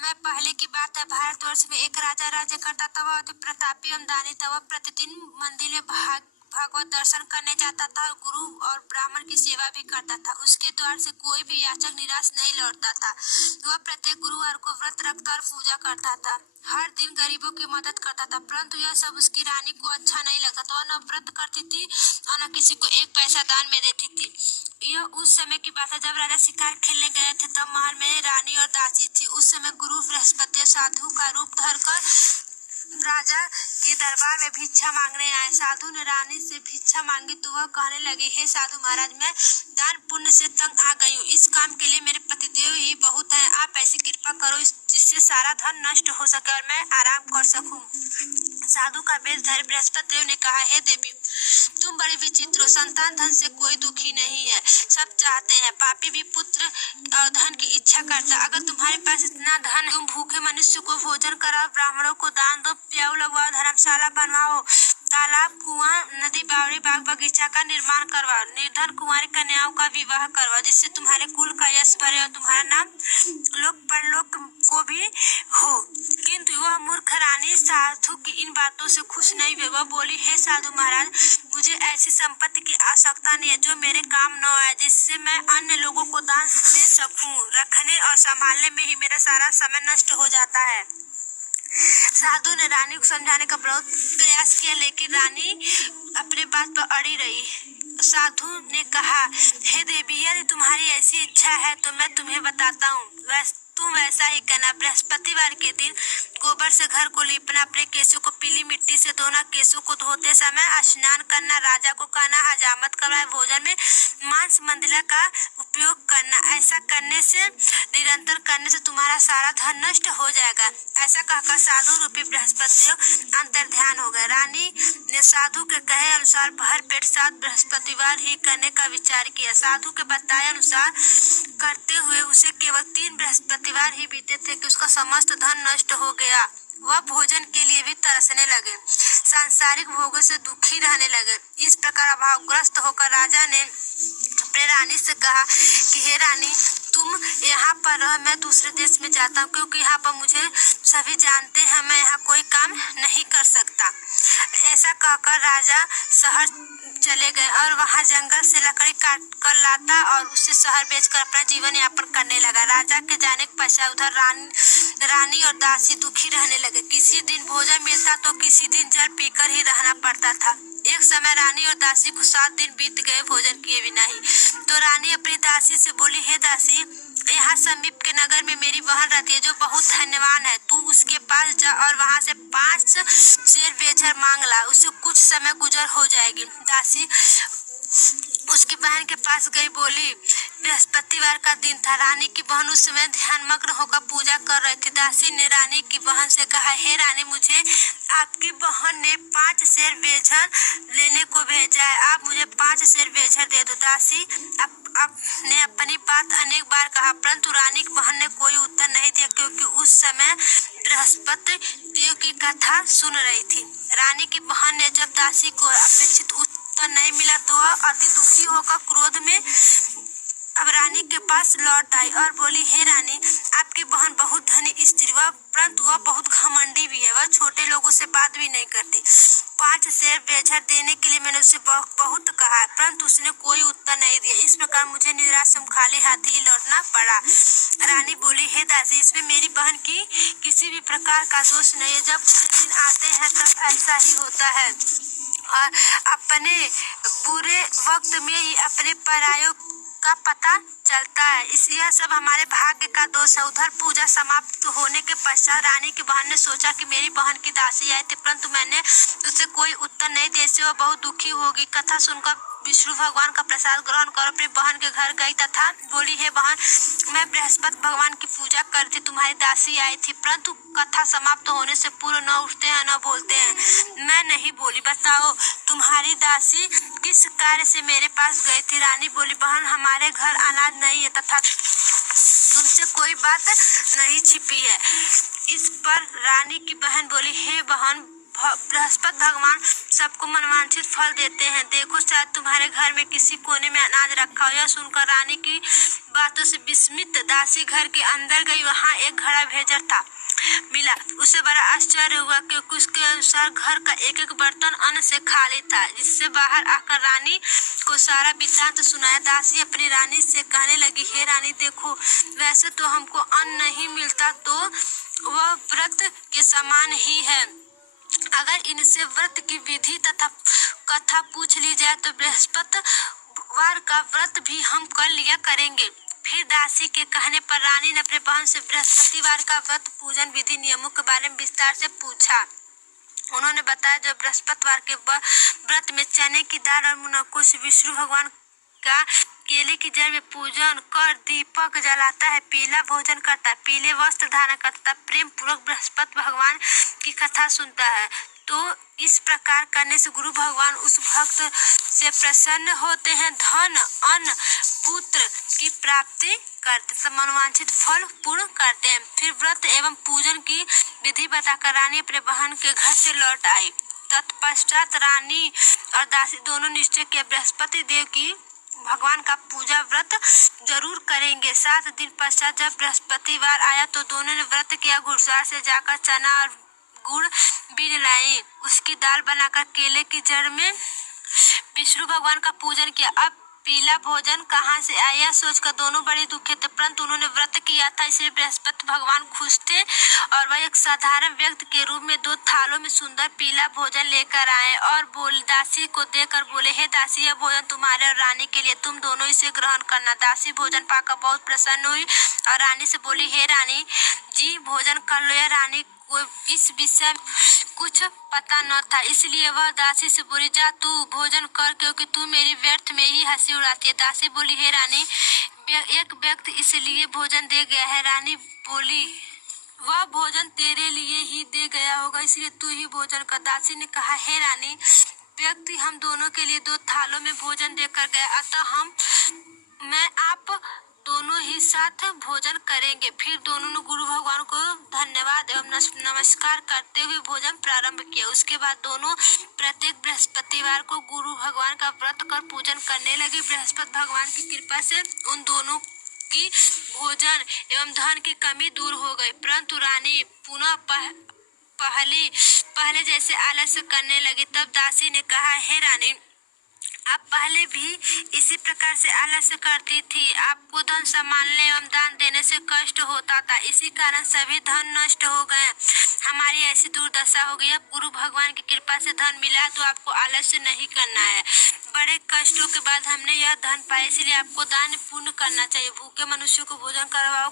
समय पहले की बात है। भारतवर्ष में एक राजा राज्य करता था। वह अति प्रतापी एवं दानी था। वह प्रतिदिन मंदिर में भगवत दर्शन करने जाता था और गुरु और ब्राह्मण की सेवा भी करता था। उसके द्वार से कोई भी याचक निराश नहीं लौटता था। वह प्रत्येक गुरुवार को व्रत रखता और पूजा करता था। हर दिन गरीबों की मदद करता था, परंतु यह सब उसकी रानी को अच्छा नहीं लगता था। वह न व्रत करती थी और न किसी को एक पैसा दान में देती थी। यह उस समय की बात है जब राजा शिकार खेलने गए थे। तब महल में रानी और दासी थी। उस समय गुरु बृहस्पति साधु का रूप धरकर राजा के दरबार में भिक्षा मांगने आए। साधु ने रानी से भिक्षा मांगी तो वह कहने लगे, हे साधु महाराज, मैं दान पुण्य से तंग आ गई हूँ। इस काम के लिए मेरे पतिदेव ही बहुत हैं। आप ऐसी कृपा करो जिससे सारा धन नष्ट हो सके और मैं आराम कर सकूं। साधु का वेश धरे बृहस्पति देव ने कहा, हे देवी, तुम बड़े विचित्र हो। संतान धन से कोई दुखी नहीं है, सब चाहते हैं। पापी भी पुत्र और धन की इच्छा करता। अगर तुम्हारे पास इतना धन, तुम भूखे मनुष्य को भोजन कराओ, ब्राह्मणों को दान दो, प्याऊ लगवाओ, धर्मशाला बनवाओ, तालाब, कुआं, नदी, बावड़ी, बाग बगीचा का निर्माण करवाओ, निर्धन कुंवारी कन्याओं का विवाह करवाओ, जिससे तुम्हारे कुल का यश बढ़े और तुम्हारा नाम लोक परलोक को भी हो। किंतु वह मूर्ख रानी साधु की इन बातों से खुश नहीं हुई। वह बोली, हे साधु महाराज, मुझे ऐसी संपत्ति की आवश्यकता नहीं है जो मेरे काम न आए, जिससे मैं अन्य लोगों को दान दे सकूं। रखने और संभालने में ही मेरा सारा समय नष्ट हो जाता है। साधु ने रानी को समझाने का बहुत प्रयास किया, लेकिन रानी अपने बात पर अड़ी रही। साधु ने कहा, हे देवी, यदि तुम्हारी ऐसी इच्छा है तो मैं तुम्हें बताता हूँ। तुम वैसा ही करना। बृहस्पतिवार के दिन गोबर से घर को लीपना, अपने केसों को पीली मिट्टी से धोना, केसों को धोते समय स्नान करना, राजा को कहना हजामत करवाए, भोजन में मांस मंदिरा का उपयोग करना। ऐसा करने से, निरंतर करने से तुम्हारा सारा धन नष्ट हो जाएगा। ऐसा कहकर साधु रूपी बृहस्पति अंतर ध्यान हो गए। रानी ने साधु के कहे अनुसार भर पेट 7 बृहस्पतिवार ही करने का विचार किया। साधु के बताए अनुसार करते हुए उसे केवल 3 बृहस्पतिवार ही बीते थे कि उसका समस्त धन नष्ट हो गया। वह भोजन के लिए भी तरसने लगे, सांसारिक भोगों से दुखी रहने लगे। इस प्रकार अभावग्रस्त होकर राजा ने अपने रानी से कहा कि हे रानी, तुम यहाँ पर रह, मैं दूसरे देश में जाता हूँ, क्योंकि यहाँ पर मुझे सभी जानते हैं, मैं यहाँ कोई काम नहीं कर सकता। ऐसा कहकर राजा शहर चले गए और वहाँ जंगल से लकड़ी काट कर लाता और उससे शहर बेचकर अपना जीवन यापन करने लगा। राजा के जाने के पश्चात उधर रानी और दासी दुखी रहने लगे। किसी दिन भोजन मिलता तो किसी दिन जल पीकर ही रहना पड़ता था। एक समय रानी और दासी को 7 दिन बीत गए भोजन किए बिना ही। तो रानी अपनी दासी से बोली, हे दासी, यहाँ समीप के नगर में मेरी बहन रहती है जो बहुत धन्यवान है। तू उसके पास जा और वहाँ से 5 शेर बेचर मांग ला, उससे कुछ समय गुजर हो जाएगी। दासी उसकी बहन के पास गई, बोली, बृहस्पतिवार का दिन था। रानी की बहन उस समय ध्यान मग्न होकर पूजा कर रही थी। दासी ने रानी की बहन से कहा, हे रानी, मुझे आपकी बहन ने 5 शेर बेचर लेने को भेजा है, आप मुझे 5 शेर बेचर दे दो। दासी ने अपनी बात अनेक बार कहा, परंतु रानी की बहन ने कोई उत्तर नहीं दिया, क्योंकि उस समय बृहस्पति देव की कथा सुन रही थी। रानी की बहन ने जब दासी को अपेक्षित उत्तर नहीं मिला तो वह अति दुखी होकर क्रोध में अब रानी के पास लौट आई और बोली, हे रानी, आपकी बहन बहुत धनी स्त्री, वह परंतु वह बहुत घमंडी भी है। वह छोटे लोगों से बात भी नहीं करती। 5 शेर बेचर देने के लिए मैंने उसे बहुत कहा, परंतु उसने कोई उत्तर नहीं दिया। इस प्रकार मुझे निराश खाली हाथ ही लौटना पड़ा। रानी बोली, हे दासी, इसमें मेरी बहन की किसी भी प्रकार का दोष नहीं है। जब बुरे दिन आते हैं तब ऐसा ही होता है और अपने बुरे वक्त में ही अपने परायों का पता चलता है। यह सब हमारे भाग्य का दोष है। उधर पूजा समाप्त होने के पश्चात रानी की बहन ने सोचा कि मेरी बहन की दासी आई थी, परंतु मैंने उसे कोई उत्तर नहीं दिया, इससे वह बहुत दुखी होगी। कथा सुनकर विष्णु भगवान का प्रसाद ग्रहण कर अपनी बहन के घर गई तथा बोली, हे बहन, मैं बृहस्पति भगवान की पूजा करती, तुम्हारी दासी आई थी, परंतु कथा समाप्त होने से पूर्व न उठते हैं न बोलते हैं। मैं नहीं बोली, बताओ तुम्हारी दासी किस कार्य से मेरे पास गई थी। रानी बोली, बहन, हमारे घर अनाज नहीं है तथा तुमसे कोई बात नहीं छिपी है। इस पर रानी की बहन बोली, हे बहन, बृहस्पति भगवान सबको मनवांछित फल देते हैं। देखो शायद तुम्हारे घर में किसी कोने में अनाज रखा हो। यह सुनकर रानी की बातों से विस्मित दासी घर के अंदर गई। वहाँ एक घड़ा भेजर था मिला। उसे बड़ा आश्चर्य हुआ क्योंकि उसके अनुसार घर का एक एक बर्तन अन्न से खाली था। जिससे बाहर आकर रानी को सारा वृत्तांत सुनाया। दासी अपनी रानी से कहने लगी, हे रानी देखो, वैसे तो हमको अन्न नहीं मिलता तो वह व्रत के समान ही है। अगर इनसे व्रत की विधि तथा कथा पूछ ली जाए तो बृहस्पतिवार का व्रत भी हम कर लिया करेंगे। फिर दासी के कहने पर रानी ने अपने बहन से बृहस्पतिवार का व्रत पूजन विधि नियमों के बारे में विस्तार से पूछा। उन्होंने बताया जो बृहस्पतिवार के व्रत में चने की दाल और मुनक्को से विष्णु भगवान का केले की जड़ में पूजन कर दीपक जलाता है, पीला भोजन करता है, पीले वस्त्र धारण करता है, प्रेम पूर्वक बृहस्पति भगवान की कथा सुनता है। तो इस प्रकार करने से गुरु भगवान उस भक्त से प्रसन्न होते हैं, धन अन्न पुत्र की प्राप्ति करते, मनवांछित फल पूर्ण करते हैं। फिर व्रत एवं पूजन की विधि बताकर रानी अपने बहन के घर से लौट आई। तत्पश्चात रानी और दासी दोनों निश्चय किया बृहस्पति देव की भगवान का पूजा व्रत जरूर करेंगे। 7 दिन पश्चात जब बृहस्पतिवार आया तो दोनों ने व्रत किया। घुड़सवार से जाकर चना और गुड़ बीन लाई, उसकी दाल बनाकर केले की जड़ में विष्णु भगवान का पूजन किया। अब पीला भोजन कहाँ से आया यह सोचकर दोनों बड़े दुखी थे, परंतु उन्होंने व्रत किया था इसलिए बृहस्पति भगवान खुश थे और वह एक साधारण व्यक्ति के रूप में 2 थालों में सुंदर पीला भोजन लेकर आए और दासी को देकर बोले, हे दासी, यह भोजन तुम्हारे और रानी के लिए, तुम दोनों इसे ग्रहण करना। दासी भोजन पाकर बहुत प्रसन्न हुई और रानी से बोली, हे रानी जी भोजन कर लो। यह रानी को इस विषय कुछ पता न था, इसलिए वह दासी से बोली, जा तू भोजन कर क्योंकि तू मेरी व्यर्थ में ही हंसी उड़ाती है। दासी बोली, हे रानी, एक व्यक्ति इसलिए भोजन दे गया है। रानी बोली, वह भोजन तेरे लिए ही दे गया होगा, इसलिए तू ही भोजन कर। दासी ने कहा, हे रानी, व्यक्ति हम दोनों के लिए 2 थालों में भोजन देकर गया, अतः मैं आप दोनों ही साथ भोजन करेंगे। फिर दोनों ने गुरु भगवान को धन्यवाद एवं नमस्कार करते हुए भोजन प्रारंभ किया। उसके बाद दोनों प्रत्येक बृहस्पतिवार को गुरु भगवान का व्रत कर पूजन करने लगे। बृहस्पति भगवान की कृपा से उन दोनों की भोजन एवं धन की कमी दूर हो गई, परंतु रानी पुनः पहले जैसे आलस्य करने लगी। तब दासी ने कहा, हे रानी, आप पहले भी इसी प्रकार से आलस्य करती थी। आपको धन संभालने एवं दान देने से कष्ट होता था, इसी कारण सभी धन नष्ट हो गए। हमारी ऐसी दुर्दशा हो गई। अब गुरु भगवान की कृपा से धन मिला तो आपको आलस्य नहीं करना है। बड़े कष्टों के बाद हमने यह धन पाया, इसलिए आपको दान पुण्य करना चाहिए। भूखे मनुष्यों को भोजन करवाओ,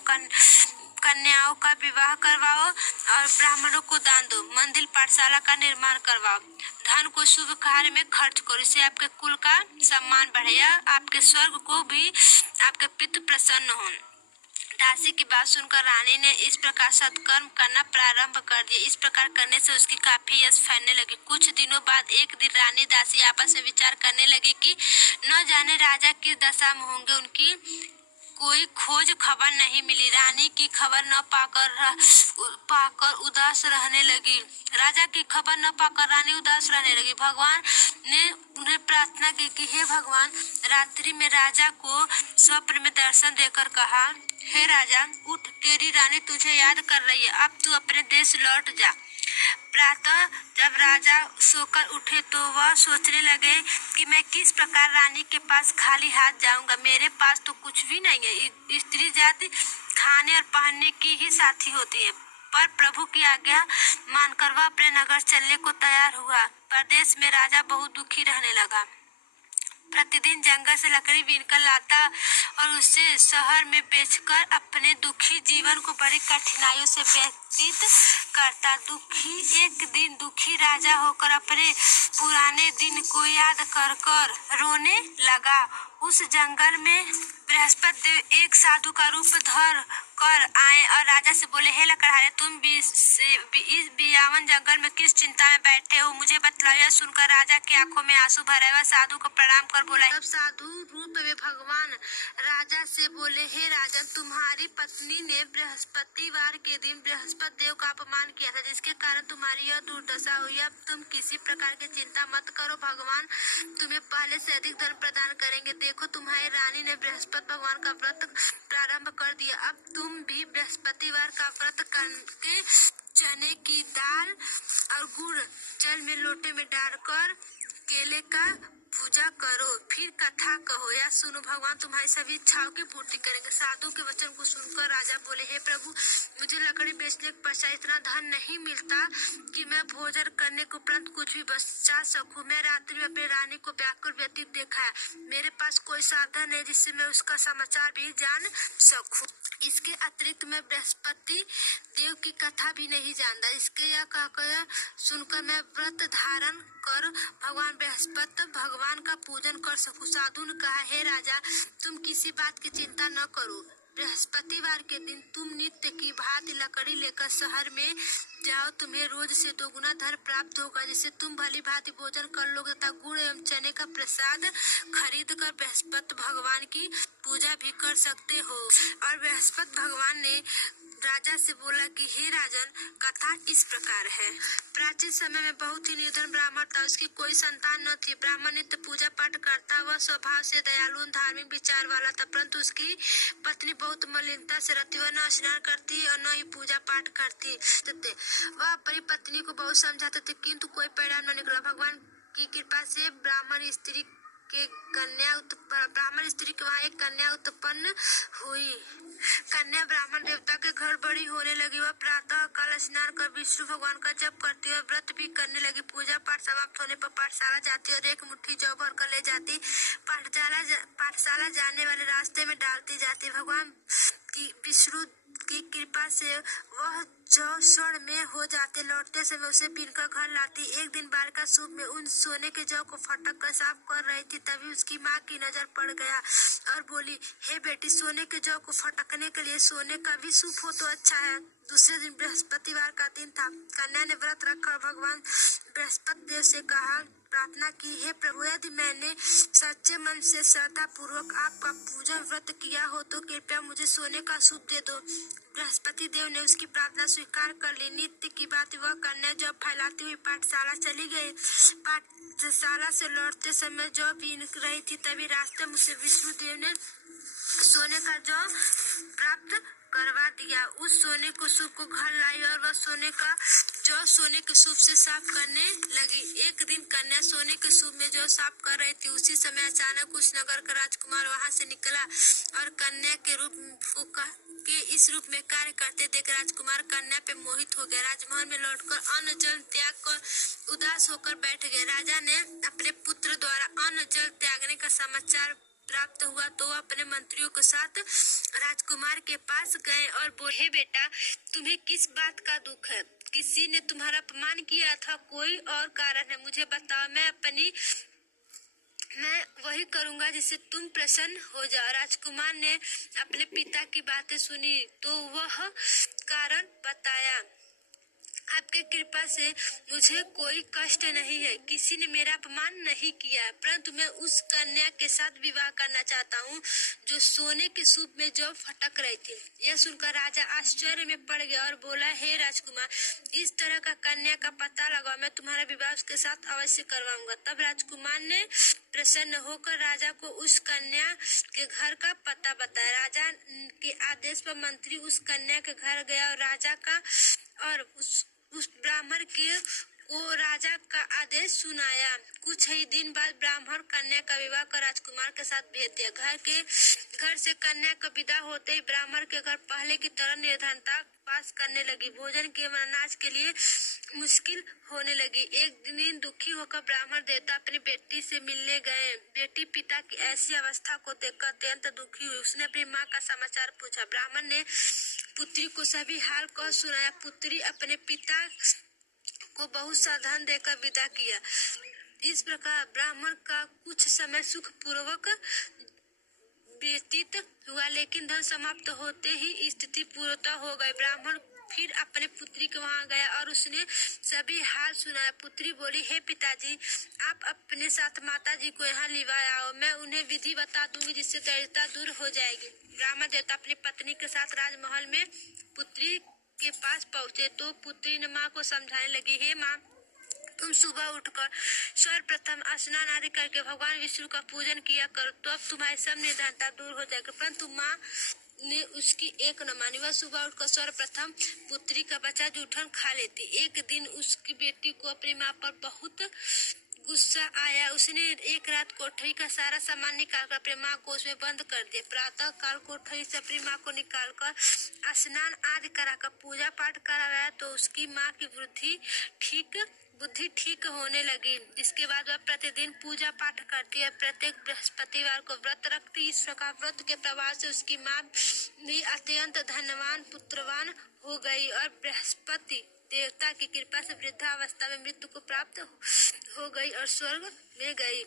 कन्याओं का विवाह करवाओ और ब्राह्मणों को दान दो, मंदिर पाठशाला का निर्माण करवाओ, धन को शुभ कार्य में खर्च करो, इससे आपके कुल का सम्मान बढ़ेगा, आपके स्वर्ग को भी आपके पितृ प्रसन्न हो। दासी की बात सुनकर रानी ने इस प्रकार सत्कर्म करना प्रारंभ कर दिया। इस प्रकार करने से उसकी काफी यश फैलने लगी। कुछ दिनों बाद एक दिन रानी दासी आपस में विचार करने लगी कि न जाने राजा किस दशा में होंगे। उनकी कोई खोज खबर नहीं मिली। रानी की खबर न पाकर उदास रहने लगी। राजा की खबर न पाकर रानी उदास रहने लगी। भगवान ने उन्हें प्रार्थना की कि हे भगवान, रात्रि में राजा को स्वप्न में दर्शन देकर कहा, हे राजा, उठ, तेरी रानी तुझे याद कर रही है, अब तू अपने देश लौट जा। प्रातः जब राजा सोकर उठे तो वह सोचने लगे कि मैं किस प्रकार रानी के पास खाली हाथ जाऊंगा। मेरे पास तो कुछ भी नहीं है। स्त्री जाति खाने और पहनने की ही साथी होती है। पर प्रभु की आज्ञा मानकर वह अपने नगर चलने को तैयार हुआ। प्रदेश में राजा बहुत दुखी रहने लगा। प्रतिदिन जंगल से लकड़ी बीनकर लाता और उसे शहर में बेचकर अपने दुखी जीवन को बड़ी कठिनाइयों से व्यतीत करता। एक दिन दुखी राजा होकर अपने पुराने दिन को याद कर रोने लगा। उस जंगल में बृहस्पति देव एक साधु का रूप धर कर आए और राजा से बोले, हे लकड़हारे, तुम इस बियावन जंगल में किस चिंता में बैठे हो, मुझे बतलाओ। यह सुनकर राजा की आंखों में आंसू भरे। वह साधु को प्रणाम कर बोला। तब साधु रूप में भगवान राजा से बोले, हे राजन, तुम्हारी पत्नी ने बृहस्पतिवार के दिन बृहस्पति देव का अपमान किया था, जिसके कारण तुम्हारी यह दुर्दशा हुई। अब तुम किसी प्रकार की चिंता मत करो, भगवान तुम्हें पहले से अधिक धन प्रदान करेंगे। देखो, तुम्हारी रानी ने बृहस्पति भगवान का व्रत प्रारंभ कर दिया। अब तुम भी बृहस्पतिवार का व्रत करके चने की दाल और गुड़ जल में लोटे में डालकर केले का पूजा करो, फिर कथा कहो या सुनो, भगवान तुम्हारी सभी इच्छाओं की पूर्ति करेंगे। साधु के वचन को सुनकर राजा बोले, हे प्रभु, मुझे लकड़ी बेचने के पश्चात इतना धन नहीं मिलता कि मैं भोजन करने के उपरांत कुछ भी बचा सकूं। मैं रात्रि में अपनी रानी को व्याकुल व्यतीत देखा है। मेरे पास कोई साधन है जिससे मैं उसका समाचार भी जान सकूं। इसके अतिरिक्त मैं बृहस्पति देव की कथा भी नहीं जानता। इसके यह कहकर सुनकर मैं व्रत धारण कर भगवान बृहस्पति भगवान का पूजन कर सकूं। साधु ने कहा, हे राजा, तुम किसी बात की चिंता न करो। बृहस्पतिवार के दिन तुम नित्य की भांति लकड़ी लेकर शहर में जाओ। तुम्हें रोज से दोगुना धन प्राप्त होगा, जिससे तुम भली भांति भोजन कर लोगे तथा गुड़ एवं चने का प्रसाद खरीद कर बृहस्पति भगवान की पूजा भी कर सकते हो। और बृहस्पति भगवान ने राजा से बोला कि हे राजन, कथा इस प्रकार है। प्राचीन समय में बहुत ही निर्धन ब्राह्मण था। उसकी कोई संतान न थी। ब्राह्मण नित्य पूजा पाठ करता। वह स्वभाव से दयालु धार्मिक विचार वाला था, परंतु उसकी पत्नी बहुत मलिनता से रहती। वह न स्नान करती और न ही पूजा पाठ करती। वह अपनी पत्नी को बहुत समझाते थे, किंतु कोई परिणाम न निकला। भगवान की कृपा से ब्राह्मण स्त्री के वहाँ एक कन्या उत्पन्न हुई। कन्या ब्राह्मण देवता के घर बड़ी होने लगी। वह प्रातः काल स्नान कर विष्णु भगवान का जप करती और व्रत भी करने लगी। पूजा पाठ समाप्त होने पर पाठशाला जाती और एक मुट्ठी जौ भर कर ले जाती। पाठशाला जाने वाले रास्ते में डालती जाती। भगवान की विष्णु की कृपा से वह जौ स्वर्ण में हो जाते। लौटते समय उसे बीनकर घर लाती। एक दिन बालिका सूप में उन सोने के जौ को फटक कर साफ कर रही थी। तभी उसकी माँ की नजर पड़ गया और बोली, हे बेटी, सोने के जौ को फटकने के लिए सोने का भी सूप हो तो अच्छा है। दूसरे दिन बृहस्पतिवार का दिन था। कन्या ने व्रत रखा और भगवान बृहस्पति देव से प्रार्थना की, हे प्रभु, यदि मैंने सच्चे मन से श्रद्धा पूर्वक आपका पूजन व्रत किया हो तो कृपया मुझे सोने का सूप दे दो। बृहस्पति देव ने उसकी प्रार्थना स्वीकार कर ली। नित्य की बात वह कन्या जौ फैलाती हुई पाठशाला चली गई। पाठशाला से लौटते समय जौ बीन रही थी, तभी रास्ते में से विष्णु देव ने सोने का जौ प्राप्त करवा दिया। उस सोने को सूप को घर लाई और वह सोने के सूप से साफ करने लगी। एक दिन कन्या सोने के सूप में जौ साफ कर रही थी। उसी समय अचानक उस नगर का राजकुमार वहां से निकला और कन्या के इस रूप में कार्य करते देख राजकुमार कन्या पे मोहित हो गया। राजमहल में लौटकर अन्न जल त्याग कर उदास होकर बैठ गए। राजा ने अपने पुत्र द्वारा अन्न जल त्यागने का समाचार प्राप्त हुआ तो वह अपने मंत्रियों के साथ राजकुमार के पास गए और बोले, हे बेटा, तुम्हें किस बात का दुख है? किसी ने तुम्हारा अपमान किया था? कोई और कारण है? मुझे बताओ, मैं वही करूंगा जिससे तुम प्रसन्न हो जाओ। राजकुमार ने अपने पिता की बातें सुनी तो वह कारण बताया। आपकी कृपा से मुझे कोई कष्ट नहीं है। किसी ने मेरा अपमान नहीं किया है, परंतु मैं उस कन्या के साथ विवाह करना चाहता हूँ जो सोने के सूप में जौ फटक रही थी। यह सुनकर राजा आश्चर्य में पड़ गया और बोला, हे राजकुमार, इस तरह का कन्या का पता लगाओ। मैं तुम्हारा विवाह उसके साथ अवश्य करवाऊंगा। तब राजकुमार ने प्रसन्न होकर राजा को उस कन्या के घर का पता बताया। राजा के आदेश पर मंत्री उस कन्या के घर गया और राजा का और उस ब्राह्मण को राजा का आदेश सुनाया। कुछ ही दिन बाद ब्राह्मण कन्या का विवाह कर राजकुमार के साथ भेज दिया। घर से कन्या का विदा होते ही ब्राह्मण के घर पहले की तरह निर्धनता वास करने लगी। भोजन के अनाज के लिए मुश्किल होने लगी। एक दिन दुखी होकर ब्राह्मण देवता अपनी बेटी से मिलने गए। बेटी पिता की ऐसी अवस्था को देखकर अत्यंत दुखी हुई। उसने अपनी माँ का समाचार पूछा। ब्राह्मण ने पुत्री को सभी हाल कह सुनाया। पुत्री अपने पिता को बहुत सा धन देकर विदा किया। इस प्रकार ब्राह्मण का कुछ समय सुख पूर्वक व्यतीत हुआ, लेकिन धन समाप्त होते ही स्थिति पूर्णतः हो गई। ब्राह्मण फिर अपने पुत्री के वहां गया और उसने सभी हाल सुनाया। पुत्री बोली, हे पिताजी, आप अपने साथ माता जी को यहाँ लिवाए आओ, मैं उन्हें विधि बता दूंगी जिससे दरिद्रता दूर हो जाएगी। ब्राह्मण देवता अपनी पत्नी के साथ राजमहल में पुत्री के पास पहुंचे तो पुत्री ने माँ को समझाने लगी, हे माँ, तुम सुबह उठकर सर्वप्रथम स्नान आदि करके भगवान विष्णु का पूजन किया करो, तो अब तुम्हारी सब निर्धनता दूर हो जाएगी। परंतु माँ ने उसकी एक न मानी। वह सुबह उठकर सर्वप्रथम पुत्री का बच्चा जूठन खा लेती। एक दिन उसकी बेटी को अपनी माँ पर बहुत गुस्सा आया। उसने एक रात कोठरी का सारा सामान निकालकर अपनी माँ को उसमें बंद कर दिया। प्रातः काल कोठरी से अपनी माँ को निकालकर स्नान आदि कराकर पूजा पाठ कराया तो उसकी माँ की बुद्धि ठीक होने लगी, जिसके बाद वह प्रतिदिन पूजा पाठ करती है। प्रत्येक बृहस्पतिवार को व्रत रखती। इस प्रकार व्रत के प्रभाव से उसकी माँ भी अत्यंत धनवान पुत्रवान हो गई और बृहस्पति देवता की कृपा से वृद्धावस्था में मृत्यु को प्राप्त हो गई और स्वर्ग में गई।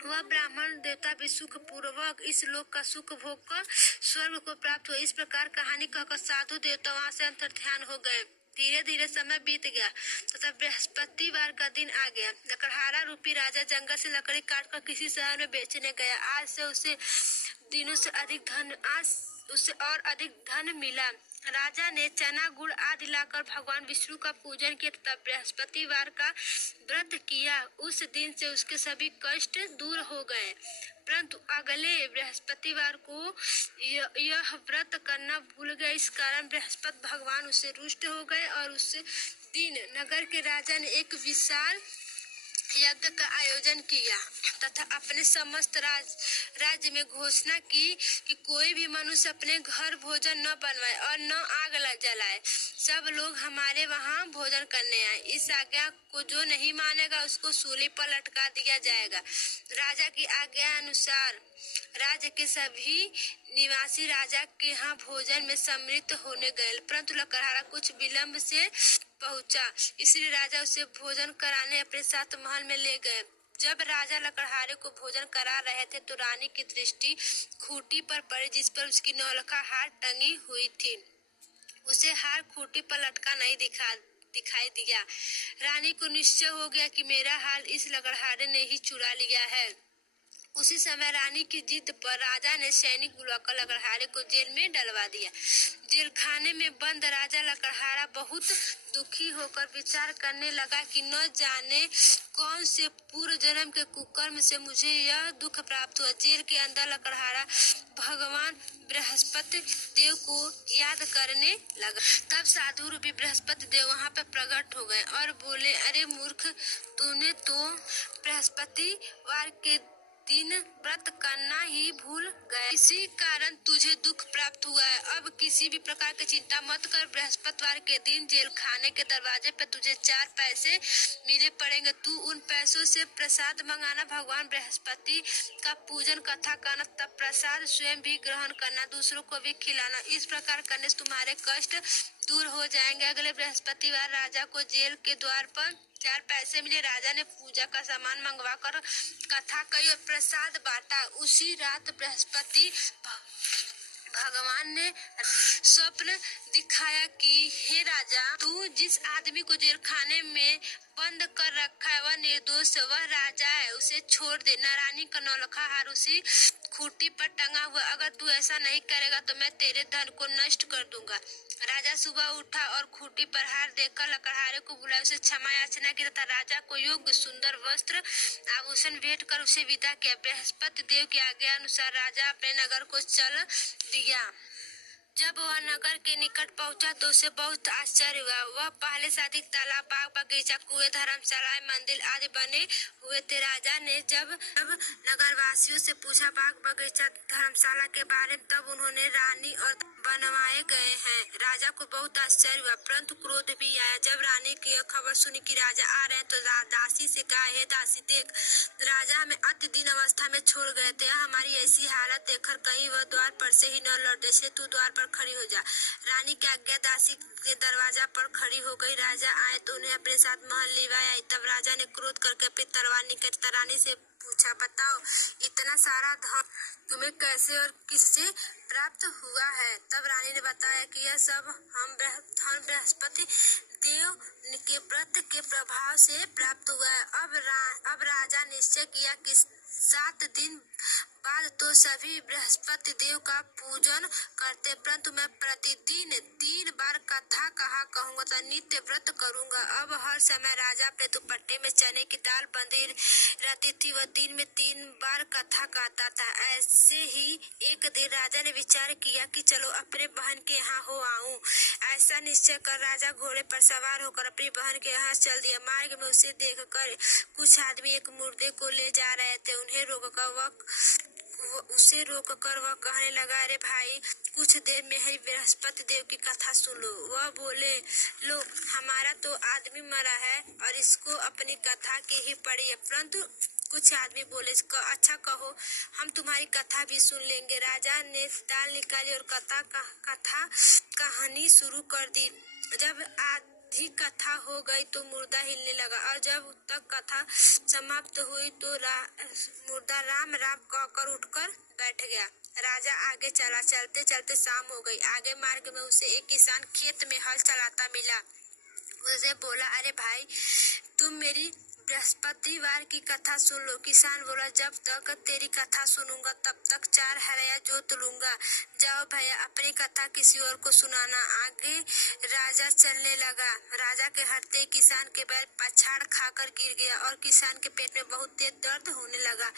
वह ब्राह्मण देवता भी सुख पूर्वक इस लोक का सुख भोग कर स्वर्ग को प्राप्त हुआ। इस प्रकार कहानी कहकर साधु देवता वहां से अंतर्ध्यान हो गए। धीरे धीरे समय बीत गया तथा बृहस्पतिवार का दिन आ गया। लकड़हारा रूपी राजा जंगल से लकड़ी काटकर किसी शहर में बेचने गया। आज उसे और अधिक धन मिला। राजा ने चना गुड़ आदि लाकर भगवान विष्णु का पूजन किया तथा बृहस्पतिवार का व्रत किया। उस दिन से उसके सभी कष्ट दूर हो गए। परंतु अगले बृहस्पतिवार को यह व्रत करना भूल गए। इस कारण बृहस्पति भगवान उससे रुष्ट हो गए और उस दिन नगर के राजा ने एक विशाल यज्ञ का आयोजन किया तथा अपने समस्त राज्य में घोषणा की कि कोई भी मनुष्य अपने घर भोजन न बनवाए और न आग जलाए। सब लोग हमारे वहाँ भोजन करने आए। इस आज्ञा को जो नहीं मानेगा उसको सूली पर लटका दिया जाएगा। राजा की आज्ञा अनुसार राज्य के सभी निवासी राजा के यहाँ भोजन में सम्मिलित होने गए। परंतु लकड़हारा कुछ विलंब से पहुंचा, इसलिए राजा उसे भोजन कराने अपने साथ महल में ले गए। जब राजा लकड़हारे को भोजन करा रहे थे तो रानी की दृष्टि खूंटी पर पड़ी जिस पर उसकी नौलखा हार टंगी हुई थी। उसे हार खूंटी पर लटका नहीं दिखाई दिया। रानी को निश्चय हो गया कि मेरा हार इस लकड़हारे ने ही चुरा लिया है। उसी समय रानी की जिद पर राजा ने सैनिक बुलाकर लकड़हारे को जेल में डलवा दिया। जेल खाने में बंद राजा लकड़हारा बहुत दुखी होकर विचार करने लगा कि न जाने कौन से पूर्व जन्म के कुकर्म से मुझे यह दुख प्राप्त हुआ। जेल के अंदर लकड़हारा भगवान बृहस्पति देव को याद करने लगा। तब साधु रूपी बृहस्पति देव वहाँ पर प्रकट हो गए और बोले, अरे मूर्ख, तूने तो बृहस्पतिवार के दिन व्रत करना ही भूल गए, इसी कारण तुझे दुख प्राप्त हुआ है। अब किसी भी प्रकार की चिंता मत कर। बृहस्पतिवार के दिन जेल खाने के दरवाजे पे तुझे 4 पैसे मिले पड़ेंगे। तू उन पैसों से प्रसाद मंगाना, भगवान बृहस्पति का पूजन कथा करना, तब प्रसाद स्वयं भी ग्रहण करना, दूसरों को भी खिलाना। इस प्रकार करने से तुम्हारे कष्ट दूर हो जाएंगे। अगले बृहस्पतिवार राजा को जेल के द्वार पर 4 पैसे मिले। राजा ने पूजा का सामान मंगवा कर कथा कही और प्रसाद बांटा। उसी रात बृहस्पति भगवान ने स्वप्न दिखाया कि हे राजा, तू जिस आदमी को जेल खाने में बंद कर रखा है वह निर्दोष है, वह राजा है, उसे छोड़ दे। रानी का नौलखा हार उसी खूंटी पर टंगा हुआ। अगर तू ऐसा नहीं करेगा तो मैं तेरे धन को नष्ट कर दूंगा। राजा सुबह उठा और खूंटी पर हार देखकर लकड़हारे को बुलाया, उसे क्षमा याचना की तथा राजा को योग्य सुंदर वस्त्र आभूषण भेंट कर उसे विदा किया। बृहस्पति देव की आज्ञा अनुसार राजा अपने नगर को चल दिया। जब वह नगर के निकट पहुंचा तो उसे बहुत आश्चर्य हुआ। वह पहले से अधिक तालाब, बाग बगीचा, कुएं, धर्मशालाएं, मंदिर आदि बने हुए थे। राजा ने जब नगरवासियों से पूछा बाग बगीचा धर्मशाला के बारे में, तब उन्होंने रानी और बनवाए गए हैं। राजा को बहुत आश्चर्य हुआ, परंतु क्रोध भी आया। जब रानी की यह खबर सुनी कि राजा आ रहे हैं तो दासी से कहा, हे दासी, देख, राजा हमें अति दीन अवस्था में छोड़ गए थे। हमारी ऐसी हालत देखकर कहीं वह द्वार पर से ही न लौटे, इसलिए तू द्वार पर खड़ी हो जा। रानी की आज्ञा दासी के दरवाजा पर खड़ी हो गई। राजा आए तो उन्हें अपने साथ महल ले आया। तब राजा ने क्रोध करके अपनी तलवार निकाली। रानी से पूछा, बताओ इतना सारा धन तुम्हें कैसे और किससे प्राप्त हुआ है? तब रानी ने बताया कि यह सब हम धन बृहस्पति देव के व्रत के प्रभाव से प्राप्त हुआ है। अब राजा निश्चय किया कि 7 दिन बाद तो सभी बृहस्पति देव का पूजन करते, परंतु मैं प्रतिदिन 3 बार कथा कहा कहूँगा तो नित्य व्रत करूँगा। अब हर समय राजा अपने दुपट्टे में चने की दाल बंधी रहती थी। वह दिन में 3 बार कथा कहता था। ऐसे ही एक दिन राजा ने विचार किया कि चलो अपने बहन के यहाँ हो आऊं। ऐसा निश्चय कर राजा घोड़े पर सवार होकर अपनी बहन के यहाँ चल दिया। मार्ग में उसे देखकर कुछ आदमी एक मुर्दे को ले जा रहे थे। उन्हें रोककर वह कहने लगा, अरे भाई, कुछ देर में ही बृहस्पति देव की कथा सुन लो। वह बोले, लो, हमारा तो आदमी मरा है और इसको अपनी कथा की ही पड़ी है। परंतु कुछ आदमी बोले, अच्छा कहो, हम तुम्हारी कथा भी सुन लेंगे। राजा ने दाल निकाली और कहानी शुरू कर दी। जब आधी कथा हो गई तो मुर्दा हिलने लगा और जब तक कथा समाप्त हुई तो मुर्दा राम राम कहकर उठकर बैठ गया। राजा आगे चला। चलते चलते शाम हो गई। आगे मार्ग में उसे एक किसान खेत में हल चलाता मिला। उसे बोला, अरे भाई, तुम मेरी बृहस्पतिवार की कथा सुन लो। किसान बोला, जब तक तेरी कथा सुनूंगा तब तक 4 हरया जोत लूंगा। जाओ भैया, अपनी कथा किसी और को सुनाना। आगे राजा चलने लगा। राजा के हटते किसान के बैल पछाड़ खाकर गिर गया और किसान के पेट में बहुत तेज दर्द होने लगा।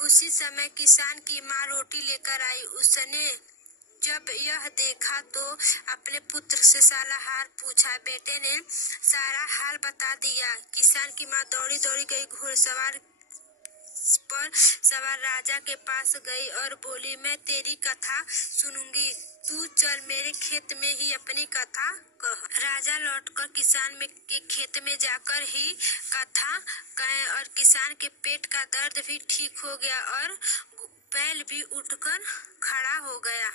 उसी समय किसान की माँ रोटी लेकर आई। उसने जब यह देखा तो अपने पुत्र से सारा हाल पूछा। बेटे ने सारा हाल बता दिया। किसान की माँ दौड़ी दौड़ी गई, घुड़सवार पर सवार राजा के पास गई और बोली, मैं तेरी कथा सुनूंगी, तू चल मेरे खेत में ही अपनी कथा कह। राजा लौटकर किसान के खेत में जाकर ही कथा कहे और किसान के पेट का दर्द भी ठीक हो गया और बैल भी उठकर खड़ा हो गया।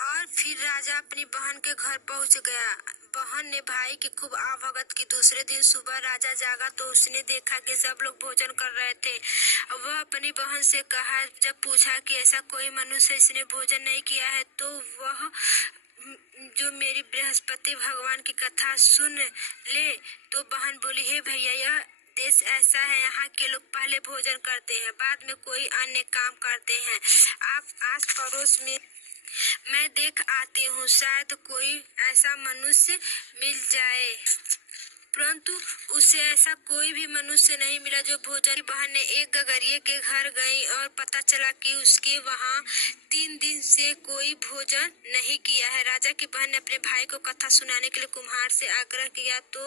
और फिर राजा अपनी बहन के घर पहुंच गया। बहन ने भाई की खूब आवभगत की। दूसरे दिन सुबह राजा जागा तो उसने देखा कि सब लोग भोजन कर रहे थे। वह अपनी बहन से कहा, जब पूछा कि ऐसा कोई मनुष्य इसने भोजन नहीं किया है तो वह जो मेरी बृहस्पति भगवान की कथा सुन ले। तो बहन बोली, हे भैया, यह देश ऐसा है, यहाँ के लोग पहले भोजन करते हैं, बाद में कोई अन्य काम करते हैं। आप आस पड़ोस में मैं देख आती हूँ, शायद कोई ऐसा मनुष्य मिल जाए। परंतु उसे ऐसा कोई भी मनुष्य नहीं मिला जो भोजन। बहन ने एक गगरिये के घर गई और पता चला कि उसके वहाँ 3 दिन से कोई भोजन नहीं किया है। राजा की बहन ने अपने भाई को कथा सुनाने के लिए कुम्हार से आग्रह किया तो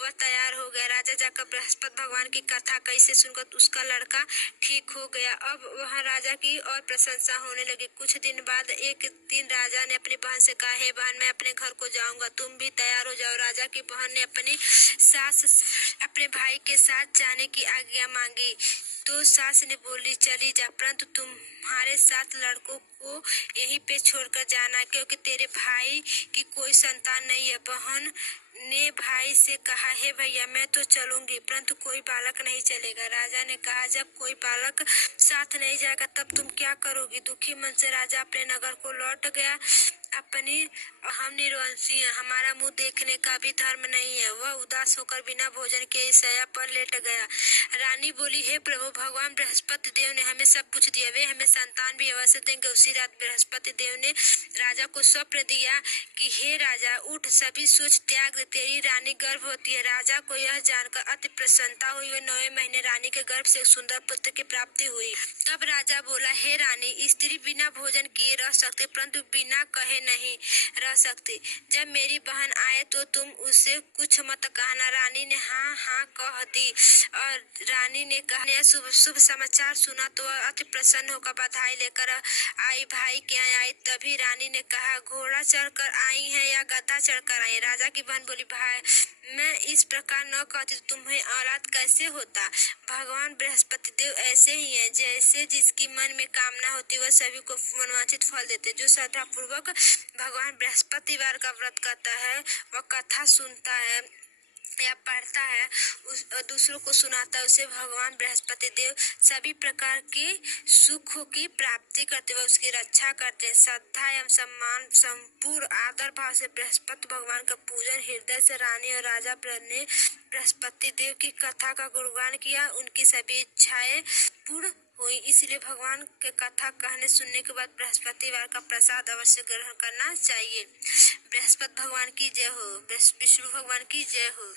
वह तैयार हो गया। राजा जाकर बृहस्पति भगवान की कथा कैसे सुनकर उसका लड़का ठीक हो गया। अब वह राजा की और प्रशंसा होने लगी। कुछ दिन बाद एक दिन राजा ने अपनी बहन से कहा, हे बहन, मैं अपने घर को जाऊंगा, तुम भी तैयार हो जाओ। राजा की बहन ने अपनी सास अपने भाई के साथ जाने की आज्ञा मांगी तो सास ने बोली, चली जा, परंतु तुम्हारे 7 लड़कों को यहीं पे छोड़कर जाना, क्योंकि तेरे भाई की कोई संतान नहीं है। बहन ने भाई से कहा, हे भैया, मैं तो चलूंगी, परंतु कोई बालक नहीं चलेगा। राजा ने कहा, जब कोई बालक साथ नहीं जाएगा तब तुम क्या करोगी? दुखी मन से राजा अपने नगर को लौट गया। हम निर्वंशी हैं, हमारा मुंह देखने का भी धर्म नहीं है। वह उदास होकर बिना भोजन के शैया पर लेट गया। रानी बोली, हे प्रभु, भगवान बृहस्पति देव ने हमें सब कुछ दिया, वे हमें संतान भी अवश्य देंगे। उसी रात बृहस्पति देव ने राजा को स्वप्न दिया कि हे राजा, उठ, सभी सोच त्याग दे, तेरी रानी गर्भवती है। राजा को यह जानकर अति प्रसन्नता हुई। वह 9वें महीने रानी के गर्भ से एक सुंदर पुत्र की प्राप्ति हुई। तब राजा बोला, हे रानी, स्त्री बिना भोजन किए रह सकते, परंतु बिना कहे नहीं रह सकती। जब मेरी बहन आए तो तुम उससे कुछ मत कहना। रानी ने हाँ हाँ कह दी और रानी ने कहा, शुभ समाचार सुना तो वह अति प्रसन्न होकर बधाई लेकर आई, भाई के यहाँ आई। तभी रानी ने कहा, घोड़ा चढ़कर आई है या गधा चढ़कर आई? राजा की बहन बोली, भाई, मैं इस प्रकार न कहती तो तुम्हें औलाद कैसे होता? भगवान बृहस्पति देव ऐसे ही है, जैसे जिसकी मन में कामना होती वह सभी को मनवांछित फल देते। जो श्रद्धा पूर्वक भगवान बृहस्पतिवार का व्रत करता है, वह कथा सुनता है या पढ़ता है, दूसरों को सुनाता है, उसे भगवान बृहस्पति देव सभी प्रकार के सुखों की प्राप्ति करते हुए उसकी रक्षा करते हैं। श्रद्धा एवं सम्मान संपूर्ण आदर भाव से बृहस्पति भगवान का पूजन हृदय से रानी और राजा ने बृहस्पति देव की कथा का गुणगान किया, उनकी सभी इच्छाएं पूर्ण हुई। इसलिए भगवान के कथा कहने सुनने के बाद बृहस्पतिवार का प्रसाद अवश्य ग्रहण करना चाहिए। बृहस्पति भगवान की जय हो, विष्णु भगवान की जय हो।